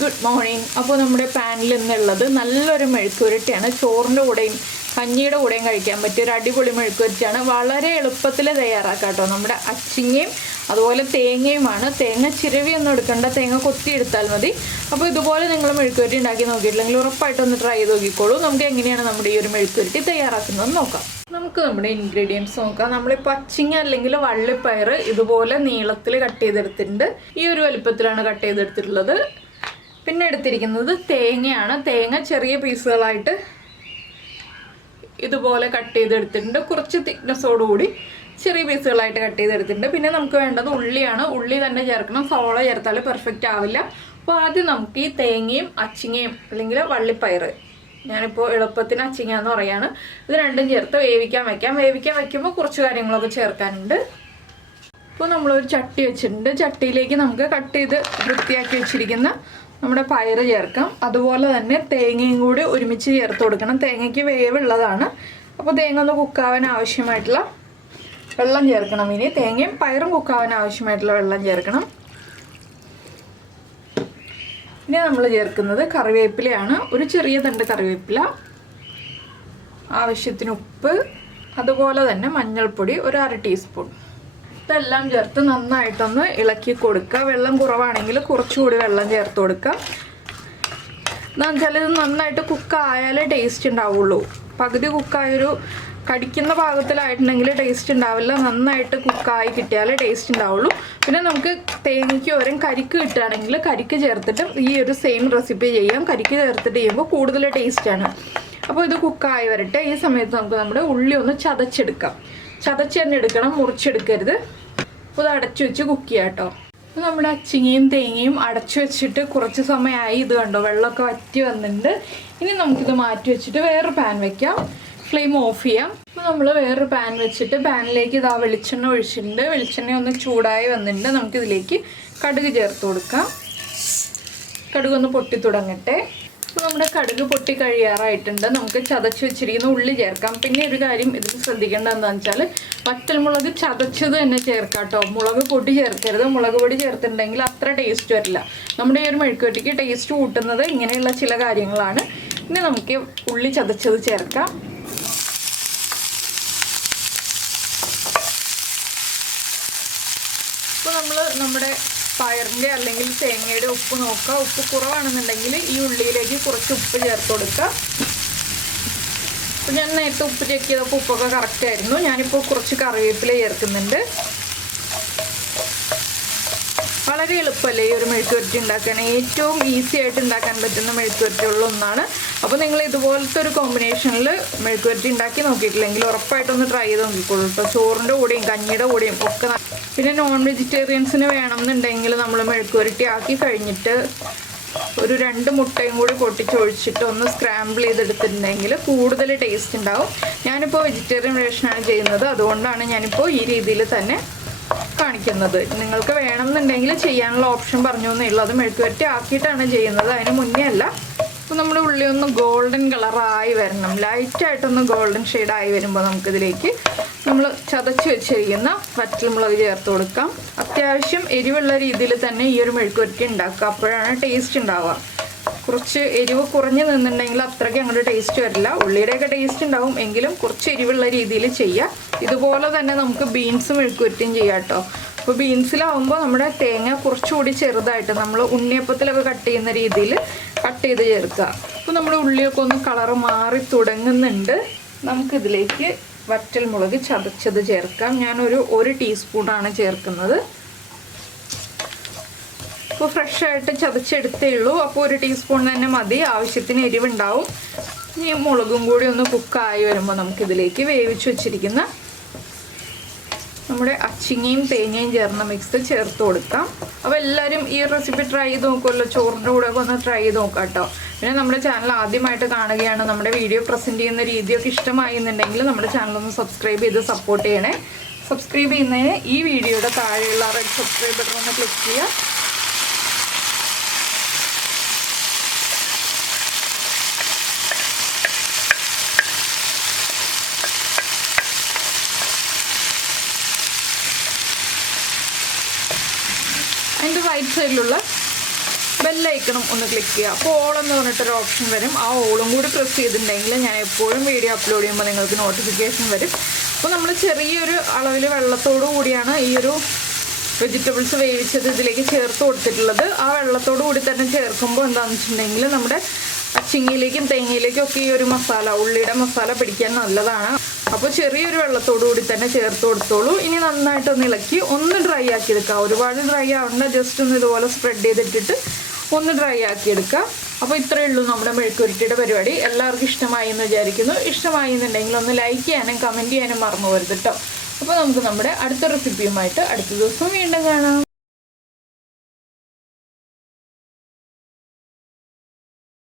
Good morning. അപ്പോൾ നമ്മുടെ പാനിൽ നിന്നുള്ളത് നല്ലൊരു മെഴുക്കുവരട്ടിയാണ്. ചോറിൻ്റെ കൂടെയും കഞ്ഞിയുടെ കൂടെയും കഴിക്കാൻ പറ്റിയ ഒരു അടിപൊളി മെഴുക്കുവരട്ടിയാണ്. വളരെ എളുപ്പത്തിൽ തയ്യാറാക്കാം കേട്ടോ. നമ്മുടെ അച്ചിങ്ങയും അതുപോലെ തേങ്ങയുമാണ്. തേങ്ങ ചിരവിയൊന്നും എടുക്കേണ്ട, തേങ്ങ കൊത്തിയെടുത്താൽ മതി. അപ്പോൾ ഇതുപോലെ നിങ്ങൾ മെഴുക്കുവരട്ടി ഉണ്ടാക്കി നോക്കിയിട്ടില്ലെങ്കിൽ ഉറപ്പായിട്ടൊന്ന് ട്രൈ ചെയ്ത് നോക്കിക്കോളൂ. നമുക്ക് എങ്ങനെയാണ് നമ്മുടെ ഈ ഒരു മെഴുക്കുവരട്ടി തയ്യാറാക്കുന്നത് നോക്കാം. നമുക്ക് നമ്മുടെ ഇൻഗ്രീഡിയൻസ് നോക്കാം. നമ്മളിപ്പോൾ അച്ചിങ്ങ അല്ലെങ്കിൽ വള്ളിപ്പയർ ഇതുപോലെ നീളത്തിൽ കട്ട് ചെയ്തെടുത്തിട്ടുണ്ട്. ഈ ഒരു വലുപ്പത്തിലാണ് കട്ട് ചെയ്തെടുത്തിട്ടുള്ളത്. പിന്നെ എടുത്തിരിക്കുന്നത് തേങ്ങയാണ്. തേങ്ങ ചെറിയ പീസുകളായിട്ട് ഇതുപോലെ കട്ട് ചെയ്തെടുത്തിട്ടുണ്ട്. കുറച്ച് തിക്നെസ്സോടുകൂടി ചെറിയ പീസുകളായിട്ട് കട്ട് ചെയ്തെടുത്തിട്ടുണ്ട്. പിന്നെ നമുക്ക് വേണ്ടത് ഉള്ളിയാണ്. ഉള്ളി തന്നെ ചേർക്കണം, സവോള ചേർത്താൽ പെർഫെക്റ്റ് ആവില്ല. അപ്പോൾ ആദ്യം നമുക്ക് ഈ തേങ്ങയും അച്ചിങ്ങയും അല്ലെങ്കിൽ വള്ളിപ്പയർ, ഞാനിപ്പോൾ എളുപ്പത്തിന് അച്ചിങ്ങ എന്ന് പറയാണ്, ഇത് രണ്ടും ചേർത്ത് വേവിക്കാൻ വയ്ക്കുമ്പോൾ കുറച്ച് കാര്യങ്ങളൊക്കെ ചേർക്കാനുണ്ട്. ഇപ്പോൾ നമ്മളൊരു ചട്ടി വെച്ചിട്ടുണ്ട്. ചട്ടിയിലേക്ക് നമുക്ക് കട്ട് ചെയ്ത് വൃത്തിയാക്കി വെച്ചിരിക്കുന്ന നമ്മുടെ പയർ ചേർക്കാം. അതുപോലെ തന്നെ തേങ്ങയും കൂടി ഒരുമിച്ച് ചേർത്ത് കൊടുക്കണം. തേങ്ങയ്ക്ക് വേവുള്ളതാണ്. അപ്പോൾ തേങ്ങ ഒന്ന് കുക്കാവാൻ ആവശ്യമായിട്ടുള്ള വെള്ളം ചേർക്കണം. ഇനി തേങ്ങയും പയറും കുക്കാവാൻ ആവശ്യമായിട്ടുള്ള വെള്ളം ചേർക്കണം. ഇനി നമ്മൾ ചേർക്കുന്നത് കറിവേപ്പിലയാണ്. ഒരു ചെറിയ തണ്ട് കറിവേപ്പില, ആവശ്യത്തിന് ഉപ്പ്, അതുപോലെ തന്നെ മഞ്ഞൾപ്പൊടി ഒരു 1/2 ടീസ്പൂൺ. ഇതെല്ലാം ചേർത്ത് നന്നായിട്ടൊന്ന് ഇളക്കി കൊടുക്കുക. വെള്ളം കുറവാണെങ്കിൽ കുറച്ചുകൂടി വെള്ളം ചേർത്ത് കൊടുക്കുക. എന്താണെന്ന് വെച്ചാൽ ഇത് നന്നായിട്ട് കുക്കായാലേ ടേസ്റ്റ് ഉണ്ടാവുള്ളൂ. പകുതി കുക്കായൊരു കടിക്കുന്ന പാകത്തിലായിട്ടുണ്ടെങ്കിൽ ടേസ്റ്റ് ഉണ്ടാവില്ല. നന്നായിട്ട് കുക്കായി കിട്ടിയാലേ ടേസ്റ്റ് ഉണ്ടാവുള്ളൂ. പിന്നെ നമുക്ക് തേങ്ങയ്ക്ക് ഓരം കരിക്ക് കിട്ടുകയാണെങ്കിൽ കരിക്ക് ചേർത്തിട്ട് ഈ ഒരു സെയിം റെസിപ്പി ചെയ്യാം. കരിക്ക് ചേർത്തിട്ട് ചെയ്യുമ്പോൾ കൂടുതൽ ടേസ്റ്റാണ്. അപ്പോൾ ഇത് കുക്കായി വരട്ടെ. ഈ സമയത്ത് നമുക്ക് നമ്മുടെ ഉള്ളി ഒന്ന് ചതച്ചെടുക്കാം. ചതച്ച് തന്നെ എടുക്കണം, മുറിച്ചെടുക്കരുത്. അപ്പോൾ ഇത് അടച്ചു വെച്ച് കുക്ക് ചെയ്യാം കേട്ടോ. നമ്മുടെ അച്ചിങ്ങയും തേങ്ങയും അടച്ചു വെച്ചിട്ട് കുറച്ച് സമയമായി. ഇത് കണ്ടോ, വെള്ളമൊക്കെ വറ്റി വന്നിട്ടുണ്ട്. ഇനി നമുക്കിത് മാറ്റി വെച്ചിട്ട് വേറൊരു പാൻ വെക്കാം. ഫ്ലെയിം ഓഫ് ചെയ്യാം. അപ്പോൾ നമ്മൾ വേറൊരു പാൻ വെച്ചിട്ട് പാനിലേക്ക് ഇതാ വെളിച്ചെണ്ണ ഒഴിച്ചിട്ടുണ്ട്. വെളിച്ചെണ്ണ ഒന്ന് ചൂടായി വന്നിട്ടുണ്ട്. നമുക്കിതിലേക്ക് കടുക് ചേർത്ത് കൊടുക്കാം. കടുക് ഒന്ന് പൊട്ടി തുടങ്ങട്ടെ. അപ്പോൾ നമ്മുടെ കടുക് പൊട്ടി കഴിയാറായിട്ടുണ്ട്. നമുക്ക് ചതച്ച് വെച്ചിരിക്കുന്ന ഉള്ളി ചേർക്കാം. പിന്നെ ഒരു കാര്യം ഇതിൽ ശ്രദ്ധിക്കേണ്ടത് എന്താണെന്ന് വെച്ചാൽ വറ്റൽമുളക് ചതച്ചത് തന്നെ ചേർക്കാം കേട്ടോ. മുളക് പൊടി ചേർക്കരുത്. മുളക് പൊടി ചേർത്തിട്ടുണ്ടെങ്കിൽ അത്ര ടേസ്റ്റ് വരില്ല. നമ്മുടെ ഈ ഒരു മെഴുക്കുവരട്ടിക്ക് ടേസ്റ്റ് കൂട്ടുന്നത് ഇങ്ങനെയുള്ള ചില കാര്യങ്ങളാണ്. ഇനി നമുക്ക് ഉള്ളി ചതച്ചത് ചേർക്കാം. അപ്പോൾ നമ്മുടെ പയറിൻ്റെ അല്ലെങ്കിൽ തേങ്ങയുടെ ഉപ്പ് നോക്കുക. ഉപ്പ് കുറവാണെന്നുണ്ടെങ്കിൽ ഈ ഉള്ളിയിലേക്ക് കുറച്ച് ഉപ്പ് ചേർത്ത് കൊടുക്കുക. അപ്പോൾ ഞാൻ നേരത്തെ ഉപ്പ് ചെക്ക് ചെയ്തപ്പോൾ ഉപ്പൊക്കെ കറക്റ്റായിരുന്നു. ഞാനിപ്പോൾ കുറച്ച് കറിവേപ്പില ചേർക്കുന്നുണ്ട്. വളരെ എളുപ്പമല്ലേ ഈ ഒരു മെഴുക്കുവരട്ടി ഉണ്ടാക്കാൻ? ഏറ്റവും ഈസി ആയിട്ട് ഉണ്ടാക്കാൻ പറ്റുന്ന മെഴുക്കുവരട്ടിയുള്ള ഒന്നാണ്. അപ്പോൾ നിങ്ങൾ ഇതുപോലത്തെ ഒരു കോമ്പിനേഷനിൽ മെഴുക്കുവരട്ടി ഉണ്ടാക്കി നോക്കിയിട്ടില്ലെങ്കിൽ ഉറപ്പായിട്ടൊന്ന് ട്രൈ ചെയ്ത് നോക്കിക്കോളൂ കേട്ടോ. ചോറിൻ്റെ കൂടെയും കഞ്ഞിയുടെ കൂടെയും ഒക്കെ. പിന്നെ നോൺ വെജിറ്റേറിയൻസിന് വേണമെന്നുണ്ടെങ്കിൽ നമ്മൾ മെഴുക്കുവരട്ടി ആക്കി കഴിഞ്ഞിട്ട് ഒരു 2 മുട്ടയും കൂടി പൊട്ടിച്ചൊഴിച്ചിട്ട് ഒന്ന് സ്ക്രാമ്പിൾ ചെയ്തെടുത്തിട്ടുണ്ടെങ്കിൽ കൂടുതൽ ടേസ്റ്റ് ഉണ്ടാവും. ഞാനിപ്പോൾ വെജിറ്റേറിയൻ വേർഷനാണ് ചെയ്യുന്നത്. അതുകൊണ്ടാണ് ഞാനിപ്പോൾ ഈ രീതിയിൽ തന്നെ കാണിക്കുന്നത്. നിങ്ങൾക്ക് വേണമെന്നുണ്ടെങ്കിൽ ചെയ്യാനുള്ള ഓപ്ഷൻ പറഞ്ഞു എന്നേ ഉള്ളൂ. അത് മെഴുക്കുവരട്ടി ആക്കിയിട്ടാണ് ചെയ്യുന്നത്, അതിന് മുന്നേ അല്ല. അപ്പോൾ നമ്മുടെ ഉള്ളി ഒന്ന് ഗോൾഡൻ കളറായി വരണം. ലൈറ്റായിട്ടൊന്ന് ഗോൾഡൻ ഷെയ്ഡായി വരുമ്പോൾ നമുക്കിതിലേക്ക് നമ്മൾ ചതച്ച് വെച്ചിരിക്കുന്ന വറ്റൽമുളക് ചേർത്ത് കൊടുക്കാം. അത്യാവശ്യം എരിവുള്ള രീതിയിൽ തന്നെ ഈ ഒരു മെഴുക്കുവരട്ടി ഉണ്ടാക്കുക. അപ്പോഴാണ് ടേസ്റ്റ് ഉണ്ടാവുക. കുറച്ച് എരിവ് കുറഞ്ഞ് നിന്നുണ്ടെങ്കിൽ അത്രയ്ക്ക് അങ്ങോട്ട് ടേസ്റ്റ് വരില്ല. ഉള്ളിയുടെയൊക്കെ ടേസ്റ്റ് ഉണ്ടാവും, എങ്കിലും കുറച്ച് എരിവുള്ള രീതിയിൽ ചെയ്യുക. ഇതുപോലെ തന്നെ നമുക്ക് ബീൻസ് മെഴുക്കുവരട്ടിയും ചെയ്യാം കേട്ടോ. അപ്പോൾ ബീൻസിലാവുമ്പോൾ നമ്മുടെ തേങ്ങ കുറച്ചുകൂടി ചെറുതായിട്ട് നമ്മൾ ഉണ്ണിയപ്പത്തിലൊക്കെ കട്ട് ചെയ്യുന്ന രീതിയിൽ കട്ട് ചെയ്ത് ചേർക്കുക. അപ്പോൾ നമ്മുടെ ഉള്ളിയൊക്കെ ഒന്ന് കളറ് മാറി തുടങ്ങുന്നുണ്ട്. നമുക്കിതിലേക്ക് വറ്റൽമുളക് ചതച്ചത് ചേർക്കാം. ഞാനൊരു 1 ടീസ്പൂണാണ് ചേർക്കുന്നത്. അപ്പോൾ ഫ്രഷായിട്ട് ചതച്ചെടുത്തേ ഉള്ളൂ. അപ്പോൾ 1 ടീസ്പൂൺ തന്നെ മതി. ആവശ്യത്തിന് എരിവുണ്ടാവും. ഇനി മുളകും കൂടി ഒന്ന് കുക്കായി വരുമ്പോൾ നമുക്കിതിലേക്ക് വേവിച്ച് വെച്ചിരിക്കുന്ന നമ്മുടെ അച്ചിങ്ങയും തേങ്ങയും ചേർന്ന മിക്സ് ചേർത്ത് കൊടുക്കാം. അപ്പോൾ എല്ലാവരും ഈ റെസിപ്പി ട്രൈ ചെയ്ത് നോക്കുമല്ലോ. ചോറിൻ്റെ കൂടെ ഒക്കെ ഒന്ന് ട്രൈ ചെയ്ത് നോക്കാം കേട്ടോ. പിന്നെ നമ്മുടെ ചാനൽ ആദ്യമായിട്ട് കാണുകയാണ്, നമ്മുടെ വീഡിയോ പ്രസൻറ്റ് ചെയ്യുന്ന രീതിയൊക്കെ ഇഷ്ടമായി എന്നുണ്ടെങ്കിൽ നമ്മുടെ ചാനലൊന്ന് സബ്സ്ക്രൈബ് ചെയ്ത് സപ്പോർട്ട് ചെയ്യണേ. സബ്സ്ക്രൈബ് ചെയ്യുന്നതിന് ഈ വീഡിയോയുടെ താഴെയുള്ള റെഡ് സബ്സ്ക്രൈബ് ബട്ടൺ ഒന്ന് ക്ലിക്ക് ചെയ്യുക. അതിൻ്റെ റൈറ്റ് സൈഡിലുള്ള ബെല്ലൈക്കണം ഒന്ന് ക്ലിക്ക് ചെയ്യുക. അപ്പോൾ ഓൾ എന്ന് പറഞ്ഞിട്ടൊരു ഓപ്ഷൻ വരും. ആ ഓളും കൂടി പ്രസ് ചെയ്തിട്ടുണ്ടെങ്കിൽ ഞാൻ എപ്പോഴും വീഡിയോ അപ്ലോഡ് ചെയ്യുമ്പോൾ നിങ്ങൾക്ക് നോട്ടിഫിക്കേഷൻ വരും. അപ്പോൾ നമ്മൾ ചെറിയൊരു അളവിൽ വെള്ളത്തോടു കൂടിയാണ് ഈ ഒരു വെജിറ്റബിൾസ് വേവിച്ചത് ഇതിലേക്ക് ചേർത്ത് കൊടുത്തിട്ടുള്ളത്. ആ വെള്ളത്തോടു കൂടി തന്നെ ചേർക്കുമ്പോൾ എന്താണെന്ന് വെച്ചിട്ടുണ്ടെങ്കിൽ നമ്മുടെ അച്ചിങ്ങയിലേക്കും തേങ്ങയിലേക്കും ഒക്കെ ഈ ഒരു മസാല, ഉള്ളിയുടെ മസാല പിടിക്കാൻ നല്ലതാണ്. അപ്പോൾ ചെറിയൊരു വെള്ളത്തോടു കൂടി തന്നെ ചേർത്ത് കൊടുത്തോളൂ. ഇനി നന്നായിട്ടൊന്ന് ഇളക്കി ഒന്ന് ഡ്രൈ ആക്കി എടുക്കുക. ഒരുപാട് ഡ്രൈ ആവണ്ട, ജസ്റ്റ് ഒന്ന് ഇതുപോലെ സ്പ്രെഡ് ചെയ്തിട്ടിട്ട് ഒന്ന് ഡ്രൈ ആക്കി എടുക്കുക. അപ്പോൾ ഇത്രയേ ഉള്ളൂ നമ്മുടെ മെഴുക്കുവരട്ടിയുടെ പരിപാടി. എല്ലാവർക്കും ഇഷ്ടമായി എന്ന് വിചാരിക്കുന്നു. ഇഷ്ടമായി എന്നുണ്ടെങ്കിൽ ഒന്ന് ലൈക്ക് ചെയ്യാനും കമൻറ്റ് ചെയ്യാനും മറന്നു പോകരുത് കേട്ടോ. അപ്പോൾ നമുക്ക് നമ്മുടെ അടുത്ത റെസിപ്പിയുമായിട്ട് അടുത്ത ദിവസം വീണ്ടും കാണാം.